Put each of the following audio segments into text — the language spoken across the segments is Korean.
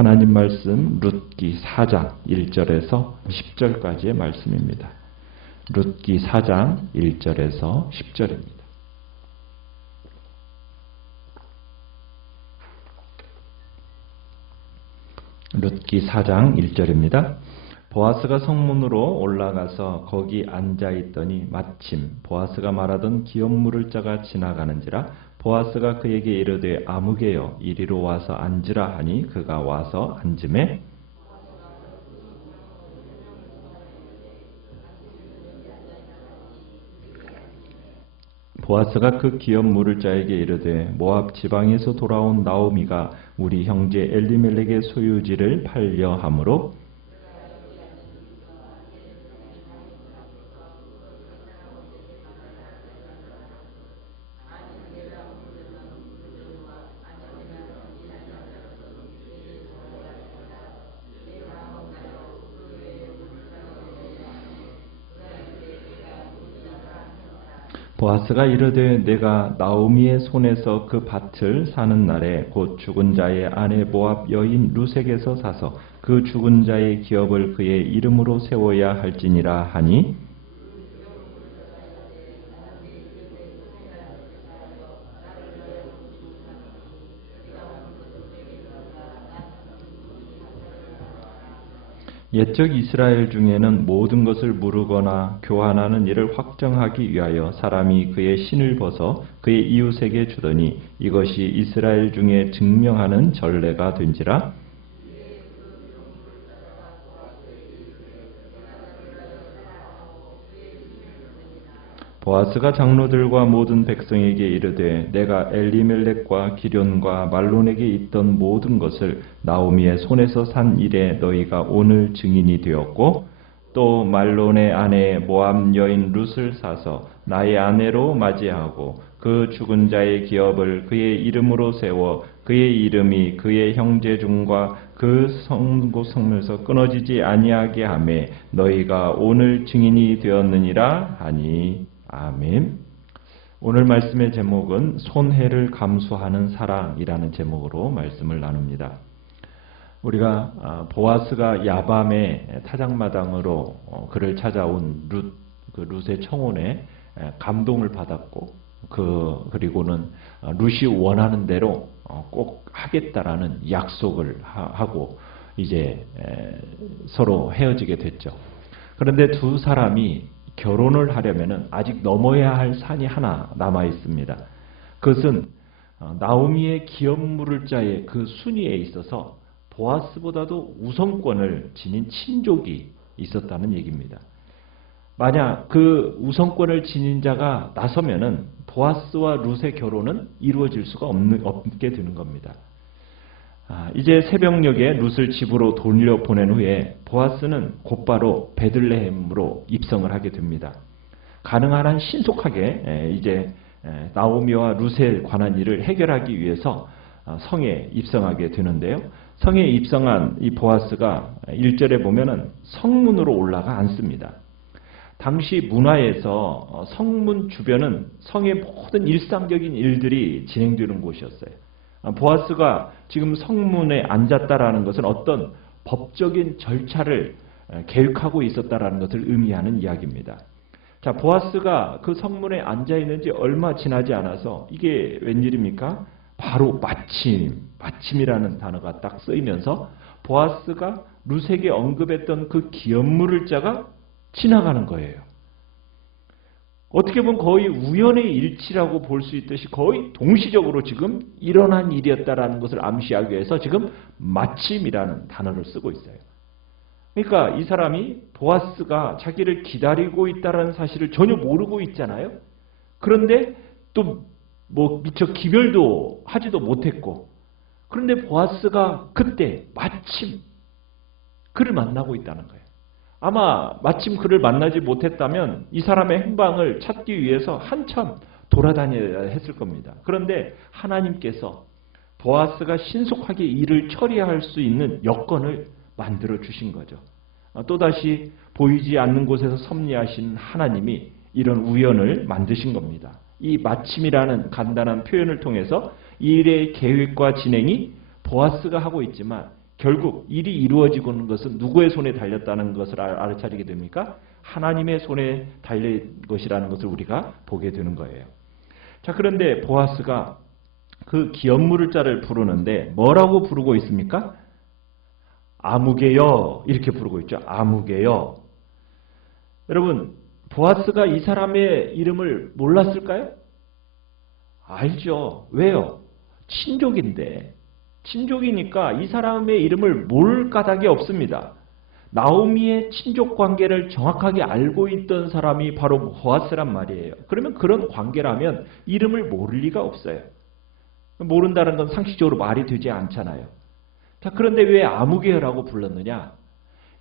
하나님 말씀 룻기 4장 1절에서 10절까지의 말씀입니다. 룻기 4장 1절에서 10절입니다. 룻기 4장 1절입니다. 보아스가 성문으로 올라가서 거기 앉아있더니 마침 보아스가 말하던 기업 물을 자가 지나가는지라 보아스가 그에게 이르되 아무개여 이리로 와서 앉으라 하니 그가 와서 앉음에 보아스가 그 기업 물을 자에게 이르되 모압 지방에서 돌아온 나오미가 우리 형제 엘리멜렉의 소유지를 팔려 함으로 보아스가 이르되 내가 나오미의 손에서 그 밭을 사는 날에 곧 죽은 자의 아내 모압 여인 룻에게서 사서 그 죽은 자의 기업을 그의 이름으로 세워야 할지니라 하니 옛적 이스라엘 중에는 모든 것을 무르거나 교환하는 일을 확정하기 위하여 사람이 그의 신을 벗어 그의 이웃에게 주더니 이것이 이스라엘 중에 증명하는 전례가 된지라. 보아스가 장로들과 모든 백성에게 이르되 내가 엘리멜렉과 기련과 말론에게 있던 모든 것을 나오미의 손에서 산 일에 너희가 오늘 증인이 되었고 또 말론의 아내 모압 여인 룻을 사서 나의 아내로 맞이하고 그 죽은 자의 기업을 그의 이름으로 세워 그의 이름이 그의 형제 중과 그 성에서 끊어지지 아니하게 하매 너희가 오늘 증인이 되었느니라 하니. 아멘. 오늘 말씀의 제목은 손해를 감수하는 사랑이라는 제목으로 말씀을 나눕니다. 우리가 보아스가 야밤에 타작마당으로 그를 찾아온 룻의 청혼에 감동을 받았고 그리고는 룻이 원하는 대로 꼭 하겠다라는 약속을 하고 이제 서로 헤어지게 됐죠. 그런데 두 사람이 결혼을 하려면 아직 넘어야 할 산이 하나 남아 있습니다. 그것은 나오미의 기업 물을 자의 그 순위에 있어서 보아스보다도 우선권을 지닌 친족이 있었다는 얘기입니다. 만약 그 우선권을 지닌 자가 나서면은 보아스와 룻의 결혼은 이루어질 수가 없게 되는 겁니다. 이제 새벽녘에 룻을 집으로 돌려보낸 후에 보아스는 곧바로 베들레헴으로 입성을 하게 됩니다. 가능한 한 신속하게 이제 나오미와 룻에 관한 일을 해결하기 위해서 성에 입성하게 되는데요. 성에 입성한 이 보아스가 1절에 보면은 성문으로 올라가 앉습니다. 당시 문화에서 성문 주변은 성의 모든 일상적인 일들이 진행되는 곳이었어요. 보아스가 지금 성문에 앉았다라는 것은 어떤 법적인 절차를 계획하고 있었다라는 것을 의미하는 이야기입니다. 자, 보아스가 그 성문에 앉아 있는지 얼마 지나지 않아서 이게 웬일입니까? 바로 마침이라는 단어가 딱 쓰이면서 보아스가 룻에게 언급했던 그 기업 물을 자가 지나가는 거예요. 어떻게 보면 거의 우연의 일치라고 볼 수 있듯이 거의 동시적으로 지금 일어난 일이었다라는 것을 암시하기 위해서 지금 마침이라는 단어를 쓰고 있어요. 그러니까 이 사람이 보아스가 자기를 기다리고 있다는 사실을 전혀 모르고 있잖아요. 그런데 또 미처 기별도 하지도 못했고, 그런데 보아스가 그때 마침 그를 만나고 있다는 거예요. 아마 마침 그를 만나지 못했다면 이 사람의 행방을 찾기 위해서 한참 돌아다녀야 했을 겁니다. 그런데 하나님께서 보아스가 신속하게 일을 처리할 수 있는 여건을 만들어 주신 거죠. 또다시 보이지 않는 곳에서 섭리하신 하나님이 이런 우연을 만드신 겁니다. 이 마침이라는 간단한 표현을 통해서 이 일의 계획과 진행이 보아스가 하고 있지만 결국 일이 이루어지고 있는 것은 누구의 손에 달렸다는 것을 알아차리게 됩니까? 하나님의 손에 달린 것이라는 것을 우리가 보게 되는 거예요. 자, 그런데 보아스가 그 기업물을 자를 부르는데 뭐라고 부르고 있습니까? 아무개여 이렇게 부르고 있죠. 아무개여. 여러분, 보아스가 이 사람의 이름을 몰랐을까요? 알죠. 왜요? 친족인데. 친족이니까 이 사람의 이름을 모를 까닭이 없습니다. 나오미의 친족 관계를 정확하게 알고 있던 사람이 바로 보아스란 말이에요. 그러면 그런 관계라면 이름을 모를 리가 없어요. 모른다는 건 상식적으로 말이 되지 않잖아요. 자, 그런데 왜 아무개여라고 불렀느냐?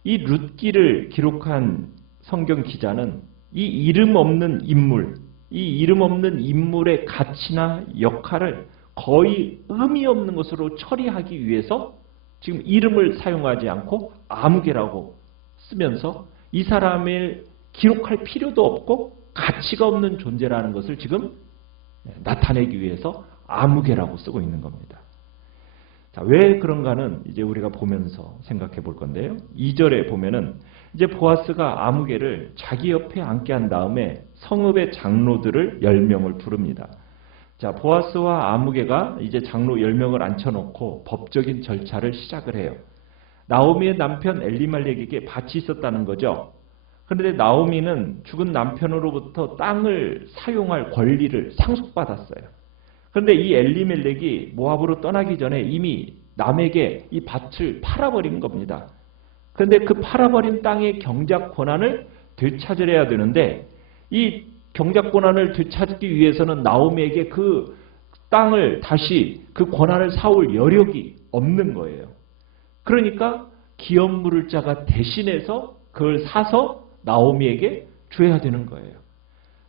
이 룻기를 기록한 성경 기자는 이 이름 없는 인물, 이 이름 없는 인물의 가치나 역할을 거의 의미 없는 것으로 처리하기 위해서 지금 이름을 사용하지 않고 아무개라고 쓰면서 이 사람을 기록할 필요도 없고 가치가 없는 존재라는 것을 지금 나타내기 위해서 아무개라고 쓰고 있는 겁니다. 자, 왜 그런가는 이제 우리가 보면서 생각해 볼 건데요. 2절에 보면은 이제 보아스가 아무개를 자기 옆에 앉게 한 다음에 성읍의 장로들을 10명을 부릅니다. 자, 보아스와 아무개가 이제 장로 10명을 앉혀놓고 법적인 절차를 시작을 해요. 나오미의 남편 엘리멜렉에게 밭이 있었다는 거죠. 그런데 나오미는 죽은 남편으로부터 땅을 사용할 권리를 상속받았어요. 그런데 이 엘리멜렉이 모압으로 떠나기 전에 이미 남에게 이 밭을 팔아버린 겁니다. 그런데 그 팔아버린 땅의 경작 권한을 되찾으려야 되는데 이 경작 권한을 되찾기 위해서는 나오미에게 그 땅을 다시 그 권한을 사올 여력이 없는 거예요. 그러니까 기업물을 자가 대신해서 그걸 사서 나오미에게 줘야 되는 거예요.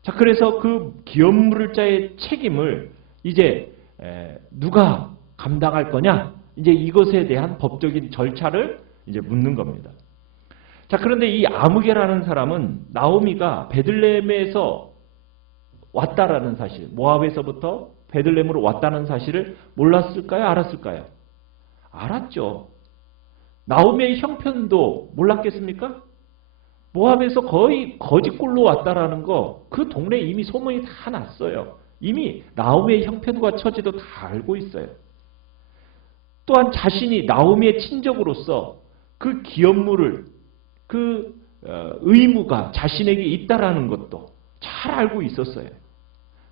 자, 그래서 그 기업물을 자의 책임을 이제 누가 감당할 거냐? 이제 이것에 대한 법적인 절차를 이제 묻는 겁니다. 자, 그런데 이 아무개라는 사람은 나오미가 베들레헴에서 왔다라는 사실, 모압에서부터 베들레헴으로 왔다는 사실을 몰랐을까요? 알았을까요? 알았죠. 나오미의 형편도 몰랐겠습니까? 모압에서 거의 거지꼴로 왔다라는 거, 그 동네에 이미 소문이 다 났어요. 이미 나오미의 형편과 처지도 다 알고 있어요. 또한 자신이 나오미의 친족으로서 그 기업물을, 그 의무가 자신에게 있다라는 것도 잘 알고 있었어요.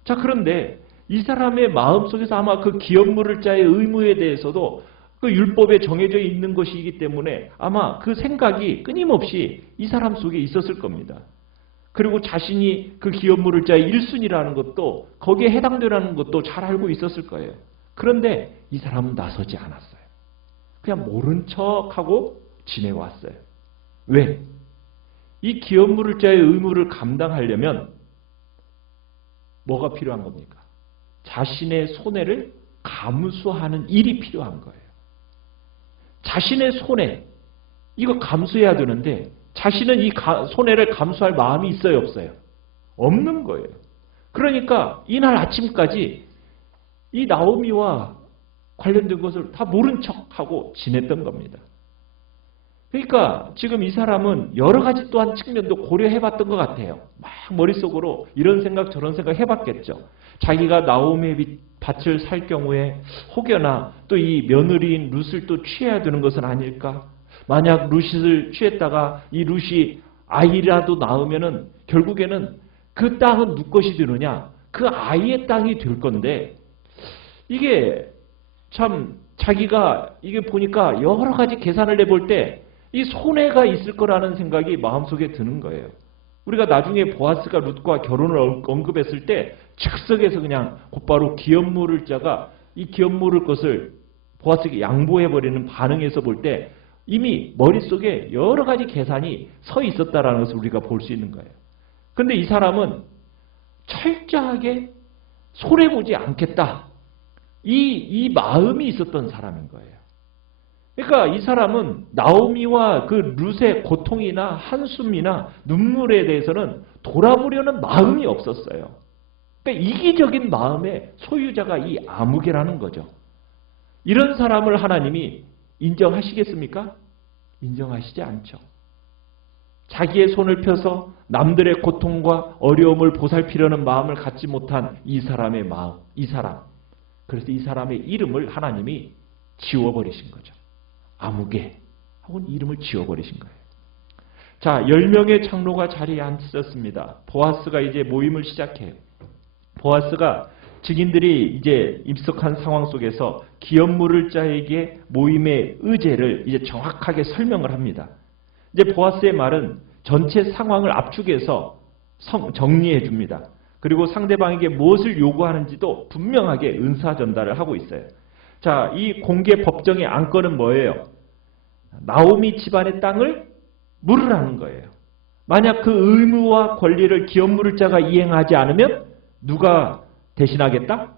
자, 그런데 이 사람의 마음속에서 아마 그 기업물을 자의 의무에 대해서도 그 율법에 정해져 있는 것이기 때문에 아마 그 생각이 끊임없이 이 사람 속에 있었을 겁니다. 그리고 자신이 그 기업물을 자의 1순위라는 것도 거기에 해당되라는 것도 잘 알고 있었을 거예요. 그런데 이 사람은 나서지 않았어요. 그냥 모른 척하고 지내왔어요. 왜? 이 기업물을 자의 의무를 감당하려면 뭐가 필요한 겁니까? 자신의 손해를 감수하는 일이 필요한 거예요. 자신의 손해, 이거 감수해야 되는데 자신은 이 손해를 감수할 마음이 있어요, 없어요? 없는 거예요. 그러니까 이날 아침까지 이 나오미와 관련된 것을 다 모른 척하고 지냈던 겁니다. 그러니까 지금 이 사람은 여러 가지 또한 측면도 고려해봤던 것 같아요. 막 머릿속으로 이런 생각 저런 생각 해봤겠죠. 자기가 나오미의 밭을 살 경우에 혹여나 또 이 며느리인 룻을 또 취해야 되는 것은 아닐까? 만약 룻을 취했다가 이 룻이 아이라도 낳으면은 결국에는 그 땅은 누구 것이 되느냐? 그 아이의 땅이 될 건데 이게 참 자기가 이게 보니까 여러 가지 계산을 해볼 때 이 손해가 있을 거라는 생각이 마음속에 드는 거예요. 우리가 나중에 보아스가 룻과 결혼을 언급했을 때 즉석에서 그냥 곧바로 기업물을 자가 이 기업물을 것을 보아스에게 양보해버리는 반응에서 볼 때 이미 머릿속에 여러 가지 계산이 서 있었다라는 것을 우리가 볼 수 있는 거예요. 그런데 이 사람은 철저하게 손해보지 않겠다. 이 마음이 있었던 사람인 거예요. 그러니까 이 사람은 나오미와 그 룻의 고통이나 한숨이나 눈물에 대해서는 돌아보려는 마음이 없었어요. 그러니까 이기적인 마음의 소유자가 이 아무개라는 거죠. 이런 사람을 하나님이 인정하시겠습니까? 인정하시지 않죠. 자기의 손을 펴서 남들의 고통과 어려움을 보살피려는 마음을 갖지 못한 이 사람의 마음, 이 사람. 그래서 이 사람의 이름을 하나님이 지워버리신 거죠. 아무개 하고는 이름을 지워버리신 거예요. 자, 10명의 장로가 자리에 앉았습니다. 보아스가 이제 모임을 시작해요. 보아스가 증인들이 이제 입석한 상황 속에서 기업 물을 자에게 모임의 의제를 이제 정확하게 설명을 합니다. 이제 보아스의 말은 전체 상황을 압축해서 정리해 줍니다. 그리고 상대방에게 무엇을 요구하는지도 분명하게 은사 전달을 하고 있어요. 자, 이 공개 법정의 안건은 뭐예요? 나오미 집안의 땅을 물으라는 거예요. 만약 그 의무와 권리를 기업 물을 자가 이행하지 않으면 누가 대신하겠다?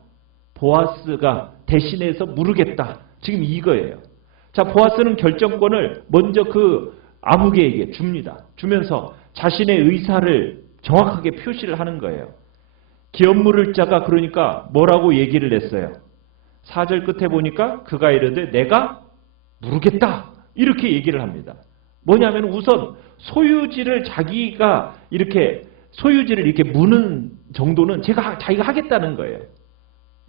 보아스가 대신해서 물으겠다. 지금 이거예요. 자, 보아스는 결정권을 먼저 그 아무개에게 줍니다. 주면서 자신의 의사를 정확하게 표시를 하는 거예요. 기업 물을 자가 그러니까 뭐라고 얘기를 했어요? 4절 끝에 보니까 그가 이르되 내가 물으겠다. 이렇게 얘기를 합니다. 뭐냐면 우선 소유지를 자기가 이렇게 소유지를 이렇게 무는 정도는 자기가 하겠다는 거예요.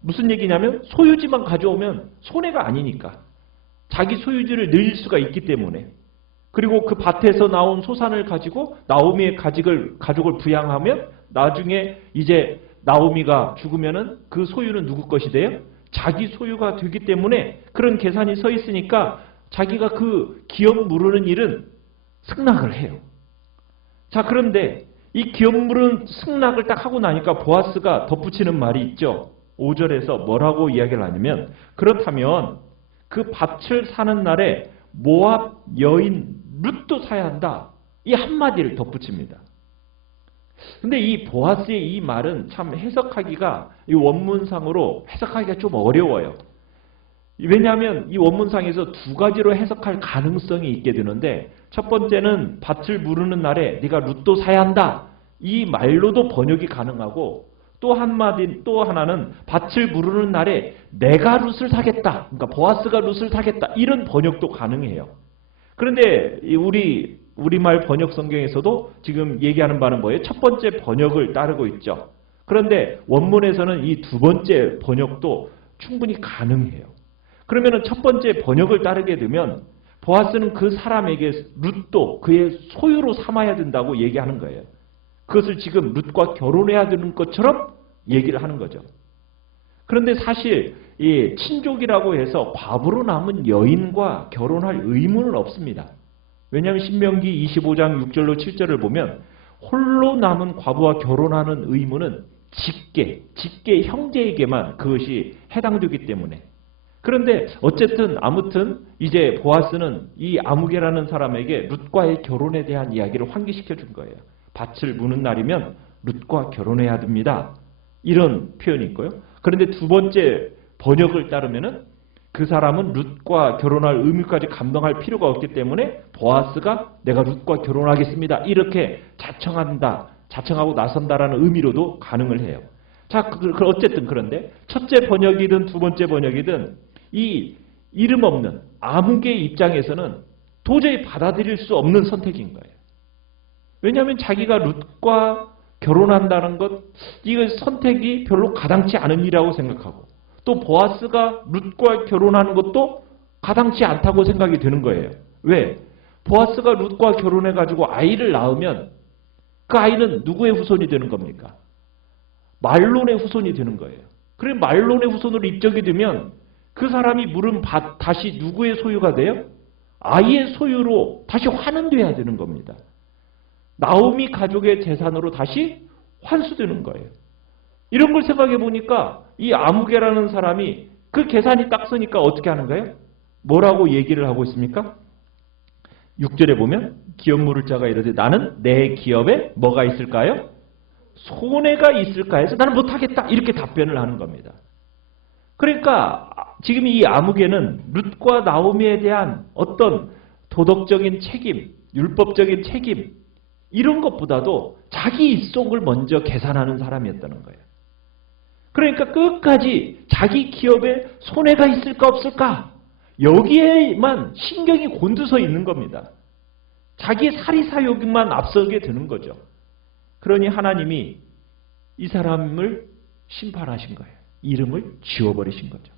무슨 얘기냐면 소유지만 가져오면 손해가 아니니까. 자기 소유지를 늘릴 수가 있기 때문에. 그리고 그 밭에서 나온 소산을 가지고 나오미의 가족을 부양하면 나중에 이제 나오미가 죽으면은 그 소유는 누구 것이 돼요? 자기 소유가 되기 때문에 그런 계산이 서 있으니까 자기가 그 기업 무르는 일은 승낙을 해요. 자, 그런데 이 기업 무르는 승낙을 딱 하고 나니까 보아스가 덧붙이는 말이 있죠. 5절에서 뭐라고 이야기를 하냐면 그렇다면 그 밭을 사는 날에 모압 여인 룻도 사야 한다. 이 한마디를 덧붙입니다. 근데 이 보아스의 이 말은 참 해석하기가 이 원문상으로 해석하기가 좀 어려워요. 왜냐하면 이 원문상에서 두 가지로 해석할 가능성이 있게 되는데 첫 번째는 밭을 무르는 날에 네가 룻도 사야 한다. 이 말로도 번역이 가능하고 또 하나는 밭을 무르는 날에 내가 룻을 사겠다. 그러니까 보아스가 룻을 사겠다. 이런 번역도 가능해요. 그런데 우리말 번역 성경에서도 지금 얘기하는 바는 뭐예요? 첫 번째 번역을 따르고 있죠. 그런데 원문에서는 이 두 번째 번역도 충분히 가능해요. 그러면 첫 번째 번역을 따르게 되면 보아스는 그 사람에게 룻도 그의 소유로 삼아야 된다고 얘기하는 거예요. 그것을 지금 룻과 결혼해야 되는 것처럼 얘기를 하는 거죠. 그런데 사실 이 친족이라고 해서 과부로 남은 여인과 결혼할 의무는 없습니다. 왜냐하면 신명기 25장 6절로 7절을 보면 홀로 남은 과부와 결혼하는 의무는 직계 형제에게만 그것이 해당되기 때문에. 그런데 아무튼 이제 보아스는 이 아무개라는 사람에게 룻과의 결혼에 대한 이야기를 환기시켜 준 거예요. 밭을 무는 날이면 룻과 결혼해야 됩니다. 이런 표현이 있고요. 그런데 두 번째 번역을 따르면은 그 사람은 룻과 결혼할 의무까지 감당할 필요가 없기 때문에 보아스가 내가 룻과 결혼하겠습니다. 이렇게 자청하고 나선다라는 의미로도 가능을 해요. 자, 어쨌든 그런데 첫째 번역이든 두 번째 번역이든 이 이름 없는 아무개의 입장에서는 도저히 받아들일 수 없는 선택인 거예요. 왜냐하면 자기가 룻과 결혼한다는 것, 이거 선택이 별로 가당치 않은 일이라고 생각하고 또 보아스가 룻과 결혼하는 것도 가당치 않다고 생각이 드는 거예요. 왜? 보아스가 룻과 결혼해가지고 아이를 낳으면 그 아이는 누구의 후손이 되는 겁니까? 말론의 후손이 되는 거예요. 그래 말론의 후손으로 입적이 되면 그 사람이 물은 밭 다시 누구의 소유가 돼요? 아이의 소유로 다시 환원돼야 되는 겁니다. 나오미 가족의 재산으로 다시 환수되는 거예요. 이런 걸 생각해 보니까 이 아무개라는 사람이 그 계산이 딱 서니까 어떻게 하는 거예요? 뭐라고 얘기를 하고 있습니까? 6절에 보면 기업 물을 자가 이르되 나는 내 기업에 뭐가 있을까요? 손해가 있을까 해서 나는 못하겠다. 이렇게 답변을 하는 겁니다. 그러니까 지금 이 아무개는 룻과 나오미에 대한 어떤 도덕적인 책임, 율법적인 책임 이런 것보다도 자기 입속을 먼저 계산하는 사람이었다는 거예요. 그러니까 끝까지 자기 기업에 손해가 있을까 없을까 여기에만 신경이 곤두서 있는 겁니다. 자기 사리사욕만 앞서게 되는 거죠. 그러니 하나님이 이 사람을 심판하신 거예요. 이름을 지워버리신 거죠.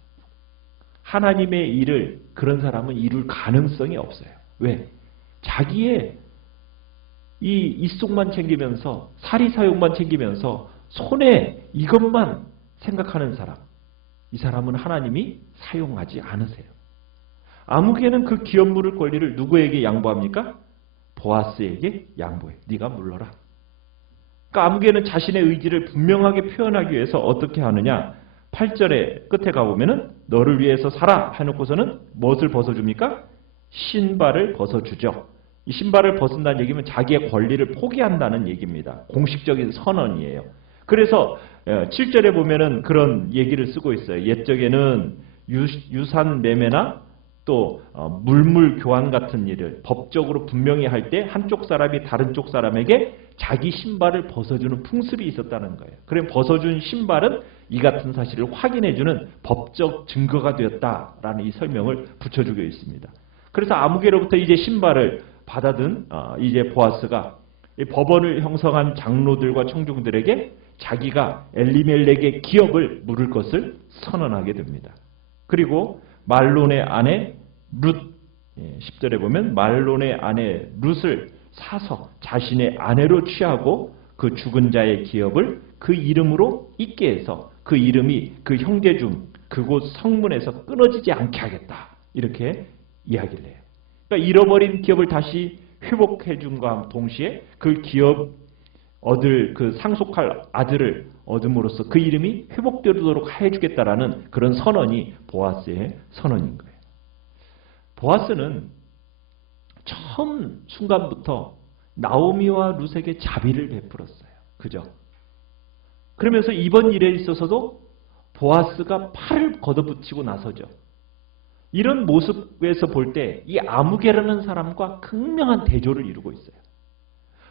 하나님의 일을 그런 사람은 이룰 가능성이 없어요. 왜? 자기의 이 입속만 챙기면서 사리사욕만 챙기면서 손에 이것만 생각하는 사람, 이 사람은 하나님이 사용하지 않으세요. 아무개는 그 기업 물을 권리를 누구에게 양보합니까? 보아스에게 양보해. 네가 물러라. 그러니까 아무개는 자신의 의지를 분명하게 표현하기 위해서 어떻게 하느냐? 8절에 끝에 가보면은 너를 위해서 살아 해놓고서는 무엇을 벗어줍니까? 신발을 벗어주죠. 이 신발을 벗은다는 얘기면 자기의 권리를 포기한다는 얘기입니다. 공식적인 선언이에요. 그래서 7절에 보면은 그런 얘기를 쓰고 있어요. 옛적에는 유산 매매나 또 물물 교환 같은 일을 법적으로 분명히 할 때 한쪽 사람이 다른 쪽 사람에게 자기 신발을 벗어주는 풍습이 있었다는 거예요. 그럼 벗어준 신발은 이 같은 사실을 확인해주는 법적 증거가 되었다라는 이 설명을 붙여주고 있습니다. 그래서 아무개로부터 이제 신발을 받아든 이제 보아스가 이 법원을 형성한 장로들과 청중들에게 자기가 엘리멜렉의 기업을 물을 것을 선언하게 됩니다. 그리고 말론의 아내 룻, 10절에 보면 말론의 아내 룻을 사서 자신의 아내로 취하고 그 죽은 자의 기업을 그 이름으로 있게 해서 그 이름이 그 형제 중 그곳 성문에서 끊어지지 않게 하겠다. 이렇게 이야기를 해요. 그러니까 잃어버린 기업을 다시 회복해 줌과 동시에 그 기업 얻을 그 상속할 아들을 얻음으로써 그 이름이 회복되도록 해주겠다라는 그런 선언이 보아스의 선언인 거예요. 보아스는 처음 순간부터 나오미와 룻에게 자비를 베풀었어요. 그죠? 그러면서 이번 일에 있어서도 보아스가 팔을 걷어붙이고 나서죠. 이런 모습에서 볼 때 이 아무개라는 사람과 극명한 대조를 이루고 있어요.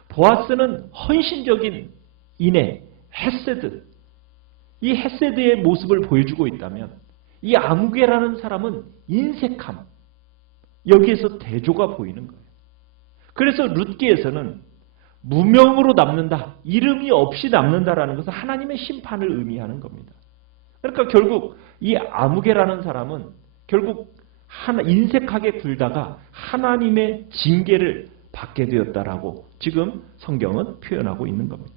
보아스는 헌신적인 인애, 헤세드, 이 헤세드의 모습을 보여주고 있다면 이 아무개라는 사람은 인색함, 여기에서 대조가 보이는 거예요. 그래서 룻기에서는 무명으로 남는다, 이름이 없이 남는다라는 것은 하나님의 심판을 의미하는 겁니다. 그러니까 결국 이 아무개라는 사람은 결국 인색하게 굴다가 하나님의 징계를 받게 되었다라고 지금 성경은 표현하고 있는 겁니다.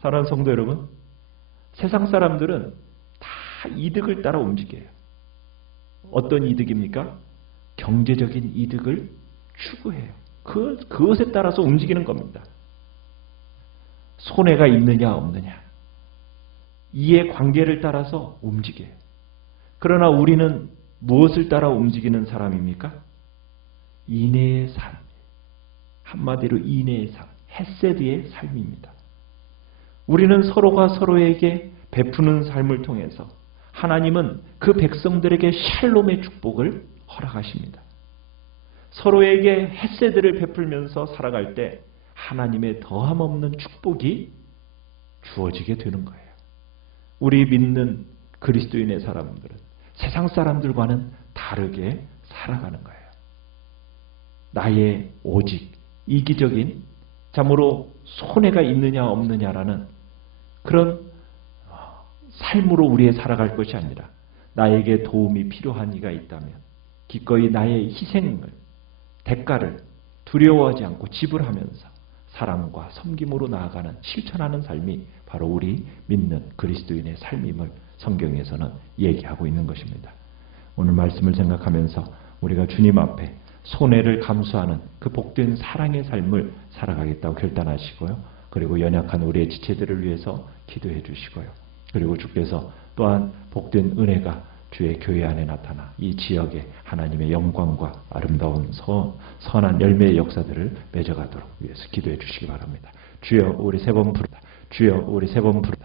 사랑하는 성도 여러분, 세상 사람들은 다 이득을 따라 움직여요. 어떤 이득입니까? 경제적인 이득을 추구해요. 그것에 따라서 움직이는 겁니다. 손해가 있느냐 없느냐, 이해 관계를 따라서 움직여요. 그러나 우리는 무엇을 따라 움직이는 사람입니까? 인애의 삶, 한마디로 인애의 삶, 헤세드의 삶입니다. 우리는 서로가 서로에게 베푸는 삶을 통해서 하나님은 그 백성들에게 샬롬의 축복을 허락하십니다. 서로에게 헤세드를 베풀면서 살아갈 때 하나님의 더함 없는 축복이 주어지게 되는 거예요. 우리 믿는 그리스도인의 사람들은 세상 사람들과는 다르게 살아가는 거예요. 나의 오직 이기적인, 참으로 손해가 있느냐 없느냐라는 그런 삶으로 우리의 살아갈 것이 아니라 나에게 도움이 필요한 이가 있다면 기꺼이 나의 희생을, 대가를 두려워하지 않고 지불하면서 사랑과 섬김으로 나아가는, 실천하는 삶이 바로 우리 믿는 그리스도인의 삶임을 성경에서는 얘기하고 있는 것입니다. 오늘 말씀을 생각하면서 우리가 주님 앞에 손해를 감수하는 그 복된 사랑의 삶을 살아가겠다고 결단하시고요. 그리고 연약한 우리의 지체들을 위해서 기도해 주시고요. 그리고 주께서 또한 복된 은혜가 주의 교회 안에 나타나 이 지역에 하나님의 영광과 아름다운 선한 열매의 역사들을 맺어가도록 위해서 기도해 주시기 바랍니다. 주여 우리 세 번 부르다. 주여 우리 세 번 부르다.